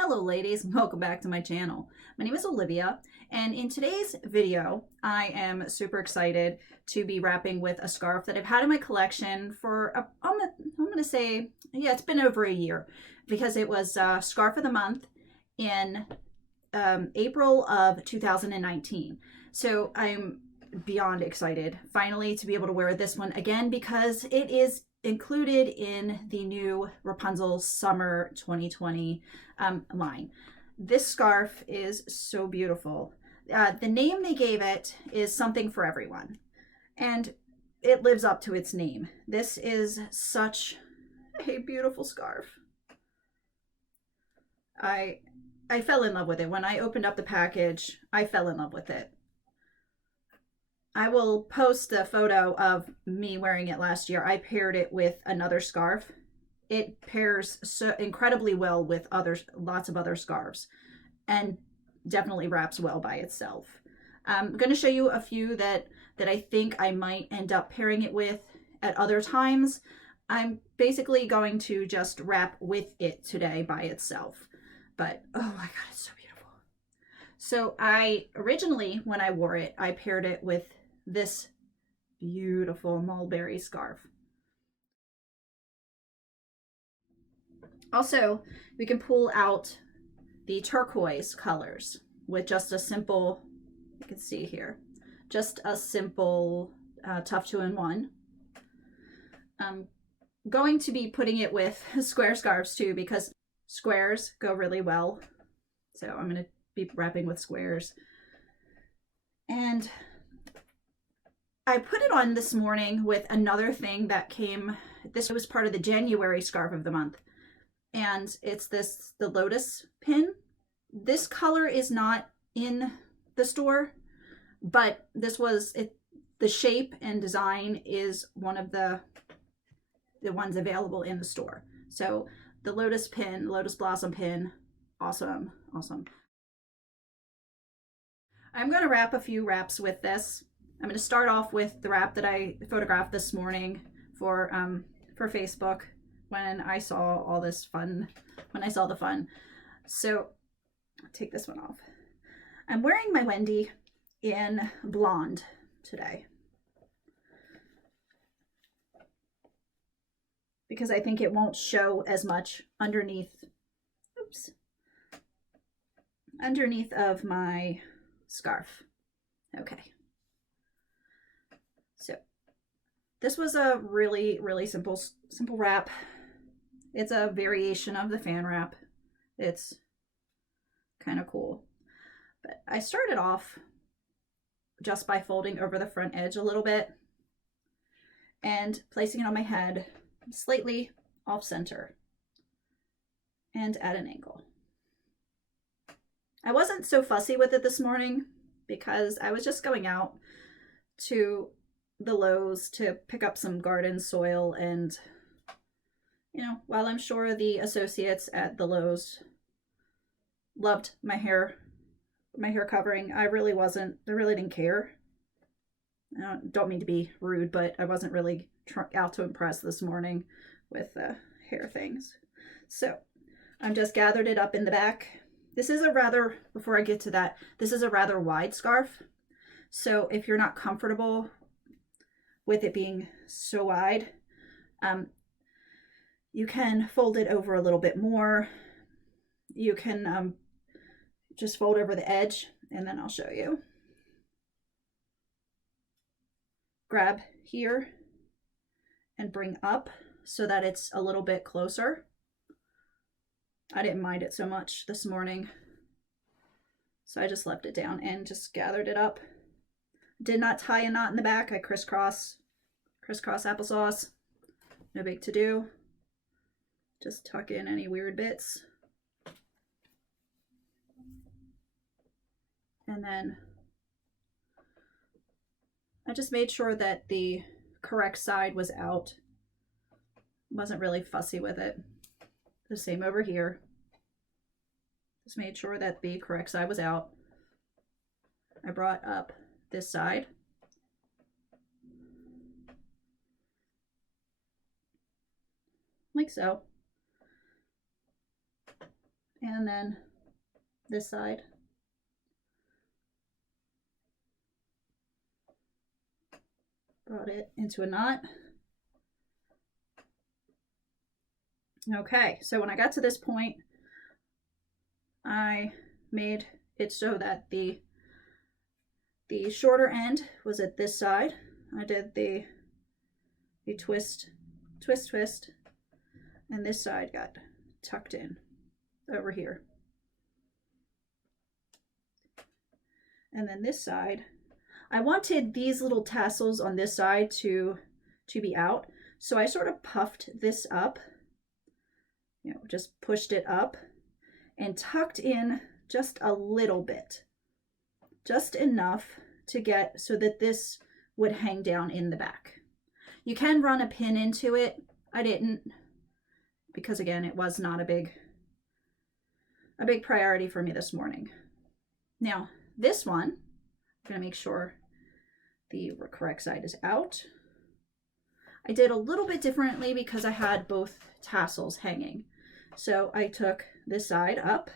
Hello ladies, welcome back to my channel. My name is Olivia, and in today's video I am super excited to be wrapping with a scarf that I've had in my collection for I'm gonna say, yeah, it's been over a year, because it was Scarf of the Month in April of 2019. So I'm beyond excited finally to be able to wear this one again, because it is included in the new Wrapunzel Summer 2020 line. This scarf is so beautiful. The name they gave it is Something for Everyone, and it lives up to its name. This is such a beautiful scarf. I fell in love with it. When I opened up the package, I fell in love with it. I will post a photo of me wearing it last year. I paired it with another scarf. It pairs so incredibly well with lots of other scarves, and definitely wraps well by itself. I'm going to show you a few that I think I might end up pairing it with at other times. I'm basically going to just wrap with it today by itself. But oh my god, it's so beautiful. So I originally, when I wore it, I paired it with this beautiful mulberry scarf. Also, we can pull out the turquoise colors with just a simple, you can see here, just a simple Tough 2-in-1. I'm going to be putting it with square scarves too, because squares go really well. So I'm going to be wrapping with squares. And I put it on this morning with another thing that came, this was part of the January Scarf of the Month. And it's the lotus pin. This color is not in the store, but this was it. The shape and design is one of the ones available in the store. So the lotus pin, lotus blossom pin, awesome, awesome. I'm going to wrap a few wraps with this. I'm going to start off with the wrap that I photographed this morning for Facebook when I saw all this fun, when I saw the fun. So I'll take this one off. I'm wearing my Wendy in blonde today, because I think it won't show as much underneath, oops, underneath of my scarf. Okay. So this was a really, really simple wrap. It's a variation of the fan wrap. It's kind of cool. But I started off just by folding over the front edge a little bit and placing it on my head slightly off center and at an angle. I wasn't so fussy with it this morning because I was just going out to the Lowe's to pick up some garden soil, and you know, while I'm sure the associates at the Lowe's loved my hair covering, I really didn't care. I don't mean to be rude, but I wasn't really out to impress this morning with hair things. So I'm just gathered it up in the back. This is a rather, before I get to that, this is a rather wide scarf. So if you're not comfortable with it being so wide, you can fold it over a little bit more. You can just fold over the edge, and then I'll show you. Grab here and bring up so that it's a little bit closer. I didn't mind it so much this morning, so I just left it down and just gathered it up. Did not tie a knot in the back. I crisscross applesauce. No big to do. Just tuck in any weird bits. And then I just made sure that the correct side was out. Wasn't really fussy with it. The same over here. Just made sure that the correct side was out. I brought up this side. Like so. and then this side. Brought it into a knot. Okay, so when I got to this point, I made it so that the shorter end was at this side. I did the twist, twist, twist, and this side got tucked in over here. And then this side, I wanted these little tassels on this side to be out. So I sort of puffed this up, you know, just pushed it up and tucked in just a little bit, just enough to get so that this would hang down in the back. You can run a pin into it. I didn't, because again, it was not a big priority for me this morning. Now, this one, I'm gonna make sure the correct side is out. I did a little bit differently because I had both tassels hanging. So I took this side up,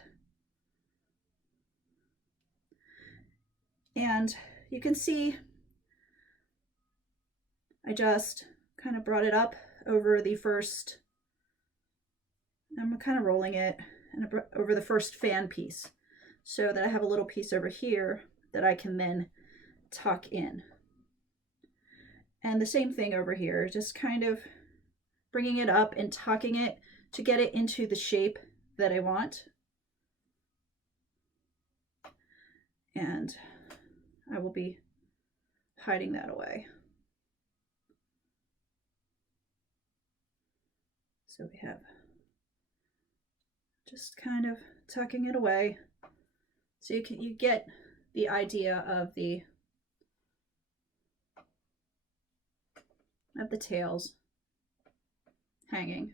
and you can see I just kind of brought it up over the first, I'm kind of rolling it and over the first fan piece so that I have a little piece over here that I can then tuck in. And the same thing over here, just kind of bringing it up and tucking it to get it into the shape that I want. And I will be hiding that away. So we have just kind of tucking it away. So you get the idea of the tails hanging.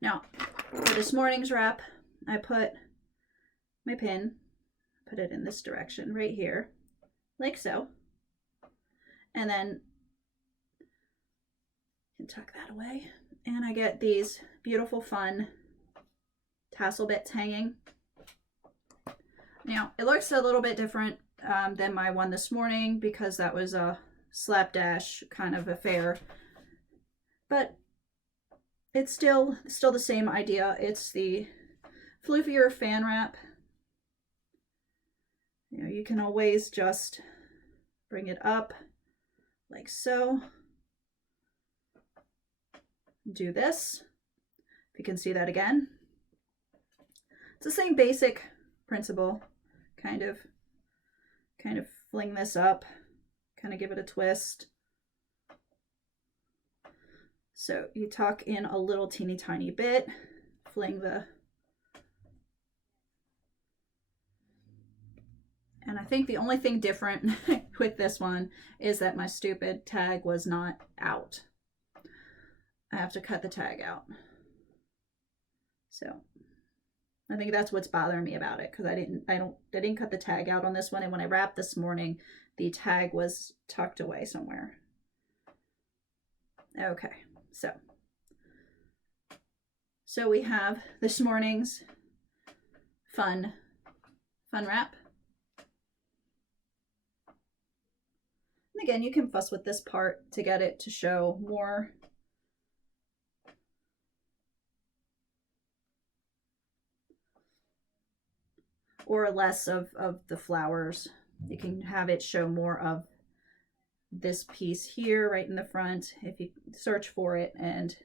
Now, for this morning's wrap, I put my pin, put it in this direction right here, like so. And then you can tuck that away. And I get these beautiful, fun tassel bits hanging. Now, it looks a little bit different than my one this morning because that was a slapdash kind of affair. But it's still the same idea. It's the floofier fan wrap. You know, you can always just bring it up like so. Do this. If you can see that again. It's the same basic principle. Kind of fling this up, kind of give it a twist. So you tuck in a little teeny tiny bit, fling the, and I think the only thing different with this one is that my stupid tag was not out. I have to cut the tag out. So I think that's what's bothering me about it, because I didn't cut the tag out on this one, and when I wrapped this morning, the tag was tucked away somewhere. Okay, so we have this morning's fun wrap. And again, you can fuss with this part to get it to show more or less of the flowers. You can have it show more of this piece here right in the front if you search for it, and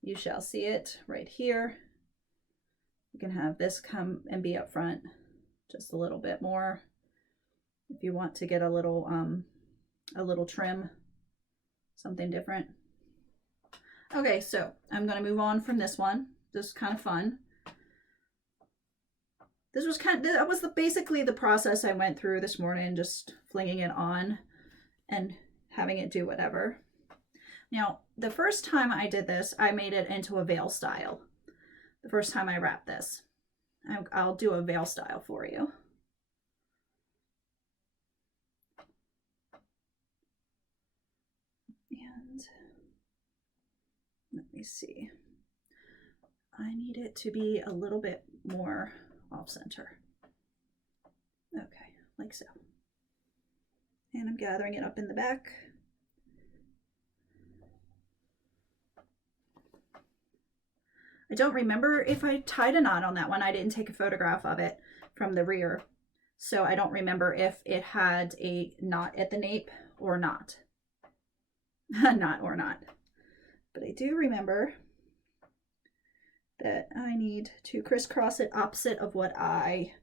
you shall see it right here. You can have this come and be up front just a little bit more if you want to get a little trim, something different. Okay, so I'm going to move on from this one. This is kind of fun. This was that was basically the process I went through this morning, just flinging it on and having it do whatever. Now, the first time I did this, I made it into a veil style. The first time I wrapped this. I'll do a veil style for you. And let me see. I need it to be a little bit more off center. Okay, like so. And I'm gathering it up in the back. I don't remember if I tied a knot on that one. I didn't take a photograph of it from the rear. So I don't remember if it had a knot at the nape or not. Knot or not. But I do remember that I need to crisscross it opposite of what I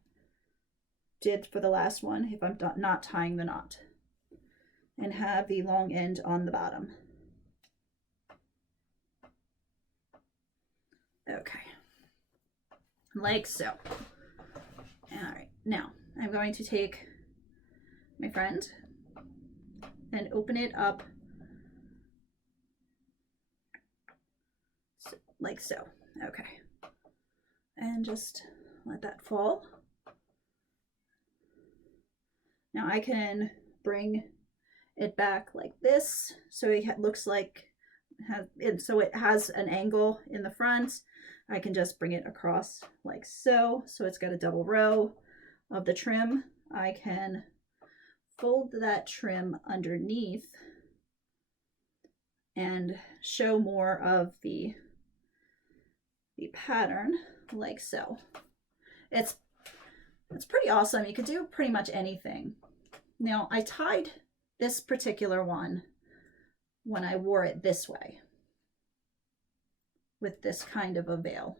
did for the last one if I'm not tying the knot. And have the long end on the bottom. Okay, like so. All right, now I'm going to take my friend and open it up like so. Okay, and just let that fall. Now I can bring it back like this so it looks like so it has an angle in the front. I can just bring it across like so. So it's got a double row of the trim. I can fold that trim underneath and show more of the pattern like so. It's pretty awesome. You could do pretty much anything. Now I tied this particular one when I wore it this way with this kind of a veil.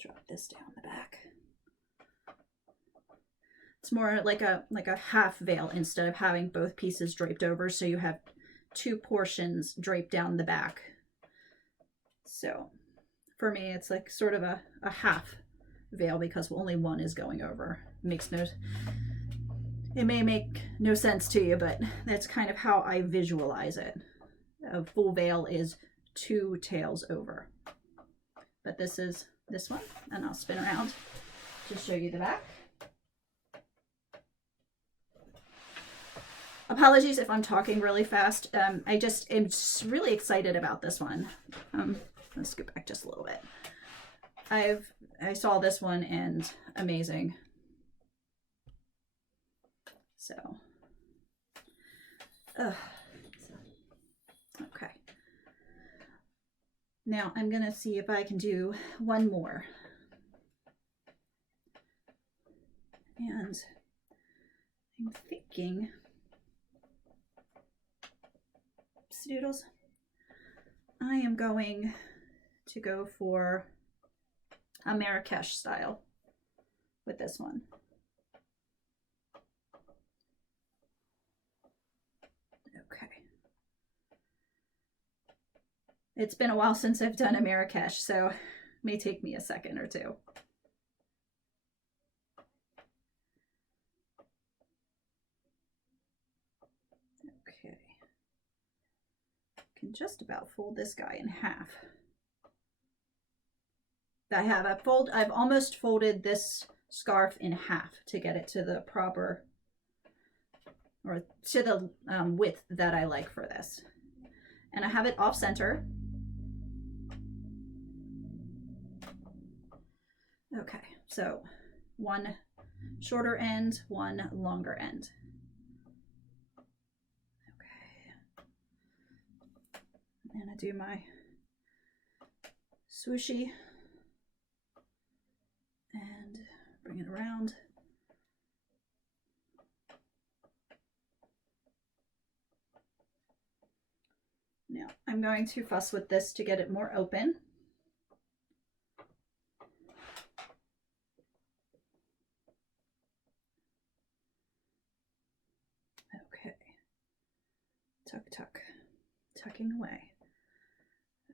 Drop this down the back. It's more like a half veil instead of having both pieces draped over, so you have two portions draped down the back. So for me it's like sort of a half veil because only one is going over. It may make no sense to you, but that's kind of how I visualize it. A full veil is two tails over. But this is this one, and I'll spin around to show you the back. Apologies if I'm talking really fast. I just am really excited about this one. Let's go back just a little bit. I saw this one and amazing. So, okay. Now I'm gonna see if I can do one more. And I'm thinking, doodles, I am going to go for a Marrakesh style with this one. Okay. It's been a while since I've done a Marrakesh, so it may take me a second or two. Okay. Can just about fold this guy in half. I've almost folded this scarf in half to get it to the proper, or to the width that I like for this. And I have it off center. Okay, so one shorter end, one longer end. And I do my swooshy and bring it around. Now I'm going to fuss with this to get it more open. Okay, tuck, tuck, tucking away.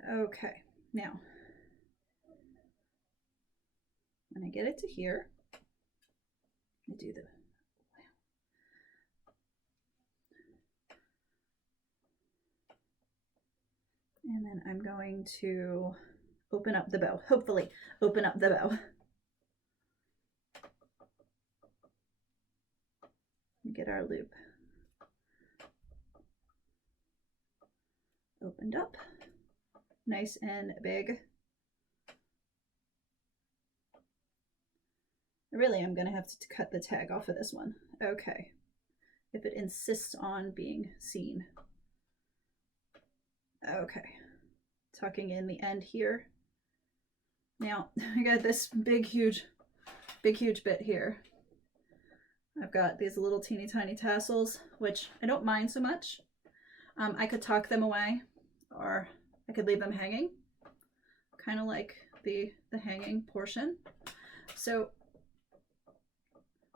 Okay, now when I get it to here, I do the and then I'm going to open up the bow, hopefully open up the bow. Get our loop opened up, nice and big. I really am going to have to cut the tag off of this one. Okay, if it insists on being seen. Okay, tucking in the end here. Now, I got this big, huge bit here. I've got these little teeny tiny tassels, which I don't mind so much. I could tuck them away, or I could leave them hanging, kind of like the hanging portion. So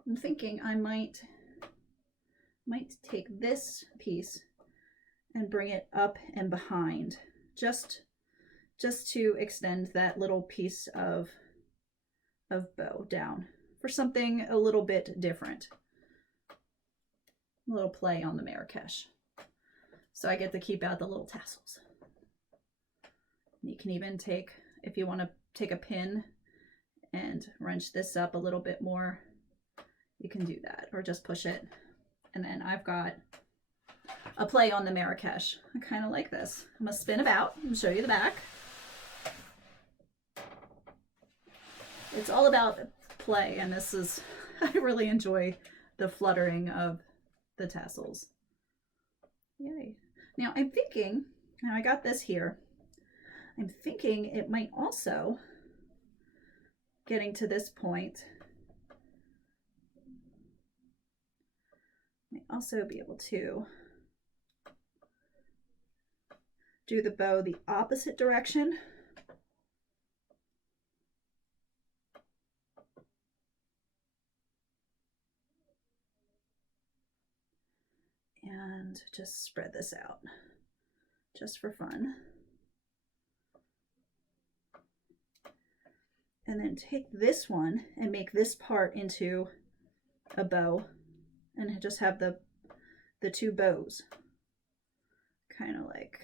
I'm thinking I might take this piece and bring it up and behind, just to extend that little piece of bow down for something a little bit different. A little play on the Marrakesh. So I get to keep out the little tassels. You can even take, if you want to take a pin and wrench this up a little bit more, you can do that, or just push it. And then I've got a play on the Marrakesh. I kind of like this. I'm gonna spin about and show you the back. It's all about play, and this is, I really enjoy the fluttering of the tassels. Yay. Now I'm thinking, now I got this here, I'm thinking it might also, getting to this point, might also be able to do the bow the opposite direction. And just spread this out, just for fun. And then take this one and make this part into a bow, and just have the two bows, kind of like.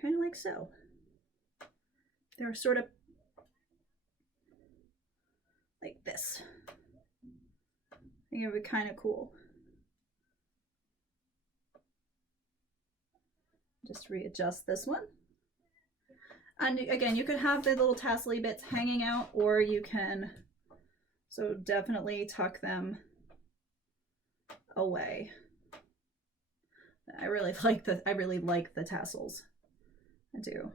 Kind of like so. They're sort of like this. I think it would be kind of cool. Just readjust this one. And again, you could have the little tassel-y bits hanging out, or you can, so definitely tuck them away. I really like the tassels. I do.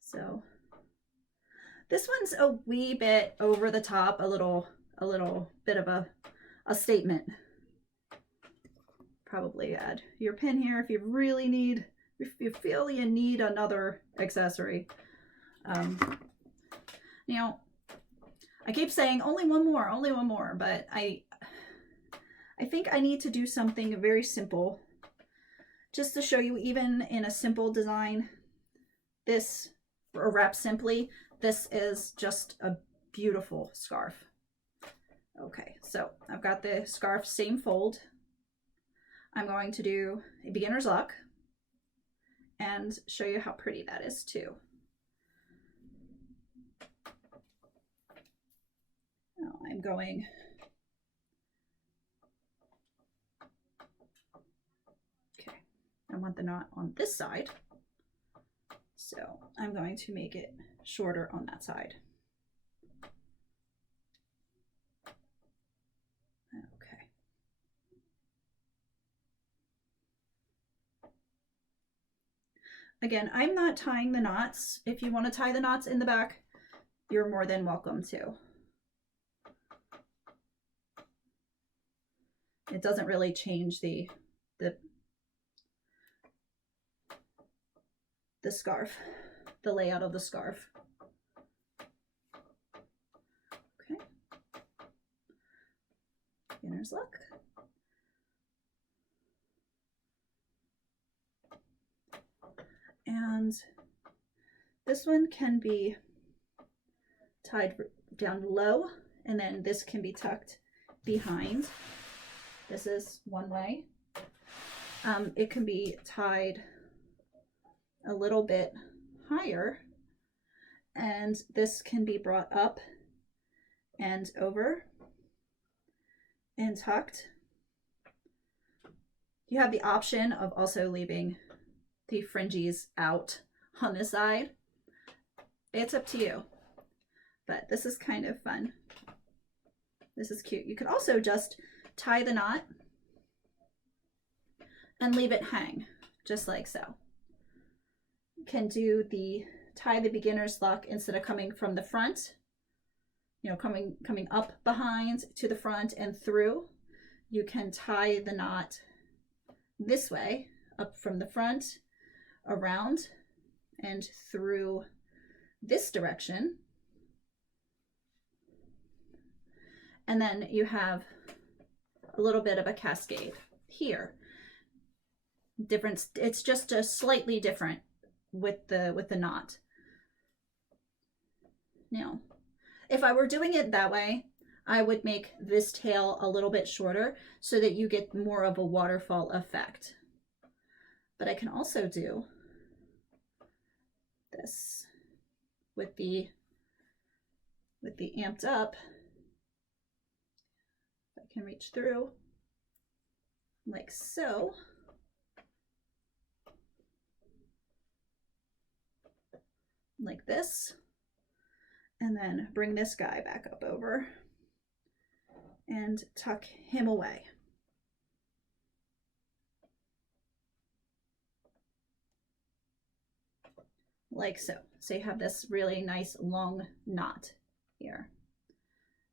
So this one's a wee bit over the top, a little bit of a statement. Probably add your pin here if you really need, if you feel you need another accessory. Now, I keep saying only one more, but I think I need to do something very simple, just to show you, even in a simple design, this, or wrap simply, this is just a beautiful scarf. Okay, so I've got the scarf same fold. I'm going to do a beginner's luck and show you how pretty that is too. Now I'm going I want the knot on this side, so I'm going to make it shorter on that side. Okay. Again, I'm not tying the knots. If you want to tie the knots in the back, you're more than welcome to. It doesn't really change the scarf, the layout of the scarf. Okay. Beginner's luck. And this one can be tied down low, and then this can be tucked behind. This is one way. it can be tied a little bit higher, and this can be brought up and over and tucked. You have the option of also leaving the fringes out on this side. It's up to you, but this is kind of fun. This is cute. You could also just tie the knot and leave it hang, just like so. You can do tie the beginner's luck instead of coming from the front, you know, coming up behind to the front and through. You can tie the knot this way, up from the front, around, and through this direction. And then you have a little bit of a cascade here. Different, it's just a slightly different with the knot. Now, if I were doing it that way, I would make this tail a little bit shorter so that you get more of a waterfall effect. But I can also do this with the amped up. I can reach through like so. Like this, and then bring this guy back up over and tuck him away. Like so. So you have this really nice long knot here,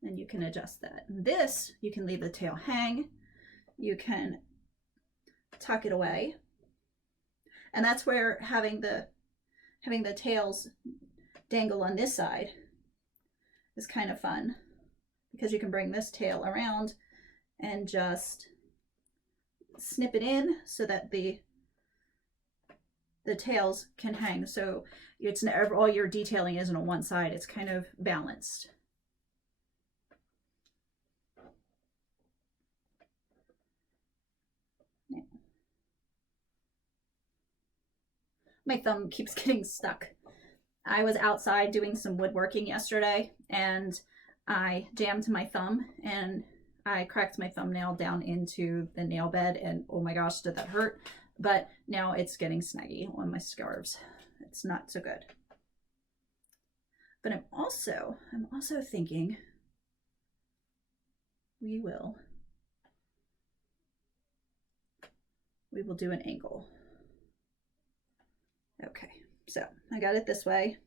and you can adjust that. This, you can leave the tail hang, you can tuck it away, and that's where having the tails dangle on this side is kind of fun, because you can bring this tail around and just snip it in so that the tails can hang. So it's never, all your detailing isn't on one side, it's kind of balanced. My thumb keeps getting stuck. I was outside doing some woodworking yesterday and I jammed my thumb and I cracked my thumbnail down into the nail bed, and oh my gosh, did that hurt. But now it's getting snaggy on my scarves. It's not so good. But I'm also thinking we will do an angle. Okay, so I got it this way.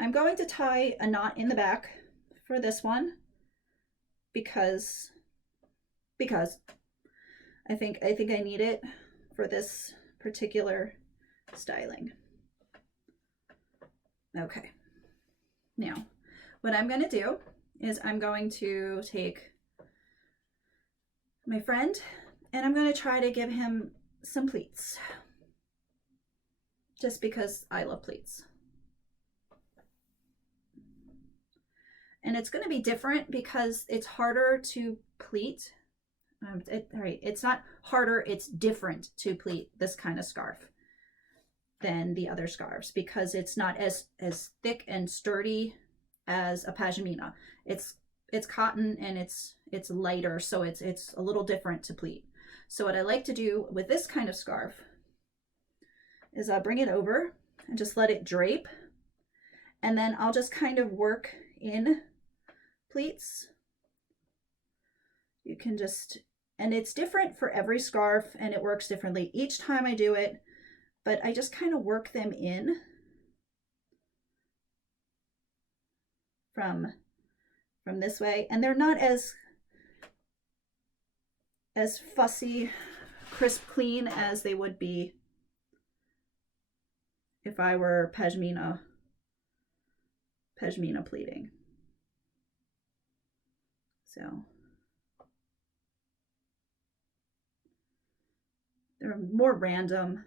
I'm going to tie a knot in the back for this one because I think I need it for this particular styling. Okay, now what I'm going to do is I'm going to take my friend and I'm going to try to give him some pleats, just because I love pleats. And it's going to be different because it's harder to pleat. It's not harder, it's different to pleat this kind of scarf than the other scarves because it's not as thick and sturdy as a pashmina. It's cotton and it's lighter, so it's a little different to pleat. So what I like to do with this kind of scarf is I'll bring it over and just let it drape, and then I'll just kind of work in pleats. You can just, and it's different for every scarf and it works differently each time I do it, but I just kind of work them in from this way, and they're not as fussy, crisp, clean as they would be if I were pashmina pleating. So they're more random.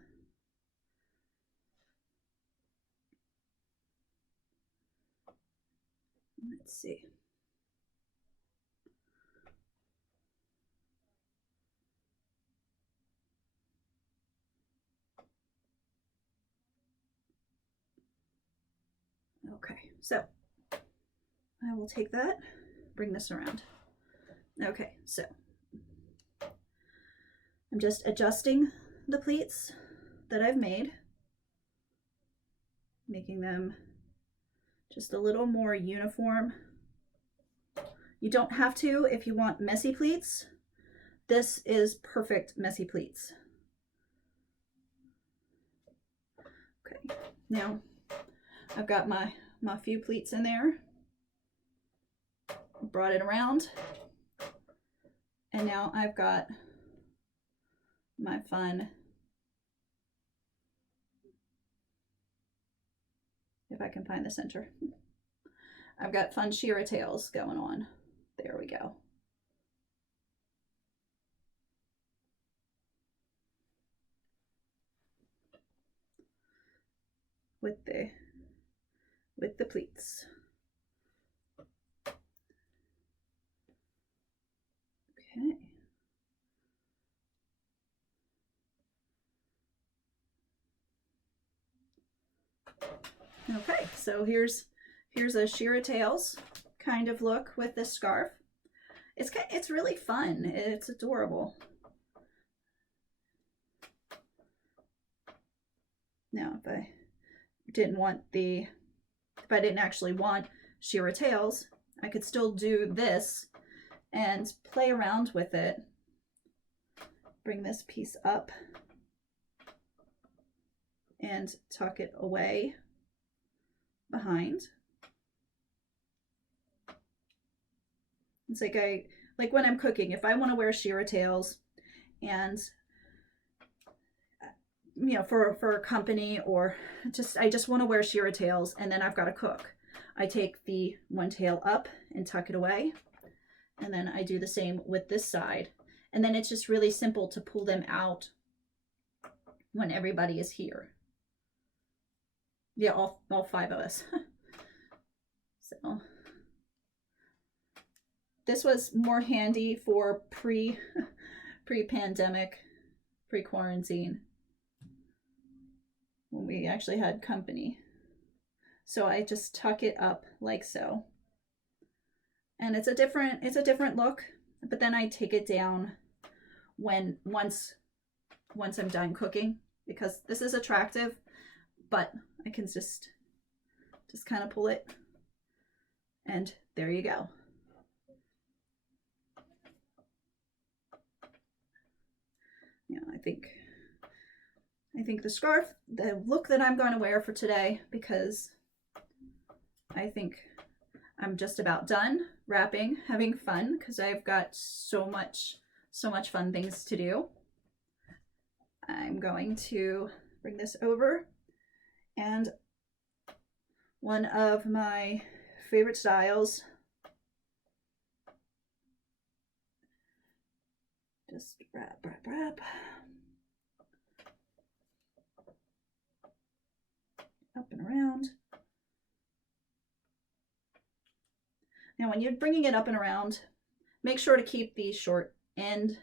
Let's see. So I will take that, bring this around. Okay, so I'm just adjusting the pleats that I've made, making them just a little more uniform. You don't have to if you want messy pleats. This is perfect messy pleats. Okay, now I've got my few pleats in there. Brought it around. And now I've got my fun, if I can find the center. I've got fun shearer tails going on. There we go. With the pleats. Okay. Okay, so here's a shearer tails kind of look with this scarf. It's really fun. It's adorable. Now, if I didn't actually want shearer tails, I could still do this and play around with it. Bring this piece up and tuck it away behind. It's like when I'm cooking, if I want to wear shearer tails and for a company, or I just want to wear shearer tails and then I've got to cook, I take the one tail up and tuck it away, and then I do the same with this side, and then it's just really simple to pull them out when everybody is here. Yeah, all 5 of us. So this was more handy for pre-pandemic, pre-quarantine, when we actually had company. So I just tuck it up like so. And it's a different look, but then I take it down once I'm done cooking, because this is attractive, but I can just kind of pull it, and there you go. Yeah, I think the scarf, the look that I'm going to wear for today, because I think I'm just about done wrapping, having fun, because I've got so much fun things to do. I'm going to bring this over, and one of my favorite styles, just wrap. Up and around. Now, when you're bringing it up and around, make sure to keep the short end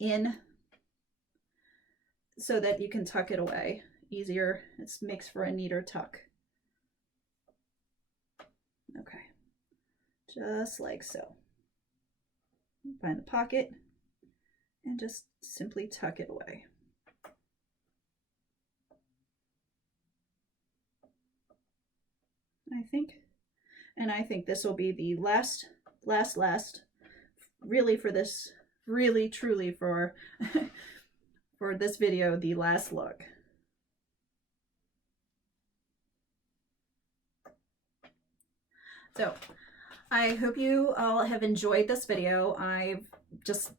in so that you can tuck it away easier. It makes for a neater tuck. Okay, just like so. Find the pocket and just simply tuck it away. I think this will be the last, really for this, really truly for for this video, the last look. So I hope you all have enjoyed this video. I'm just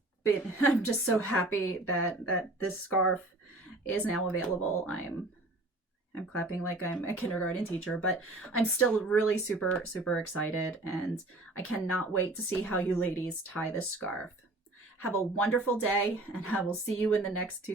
so happy that this scarf is now available. I'm clapping like I'm a kindergarten teacher, but I'm still really super excited, and I cannot wait to see how you ladies tie this scarf. Have a wonderful day, and I will see you in the next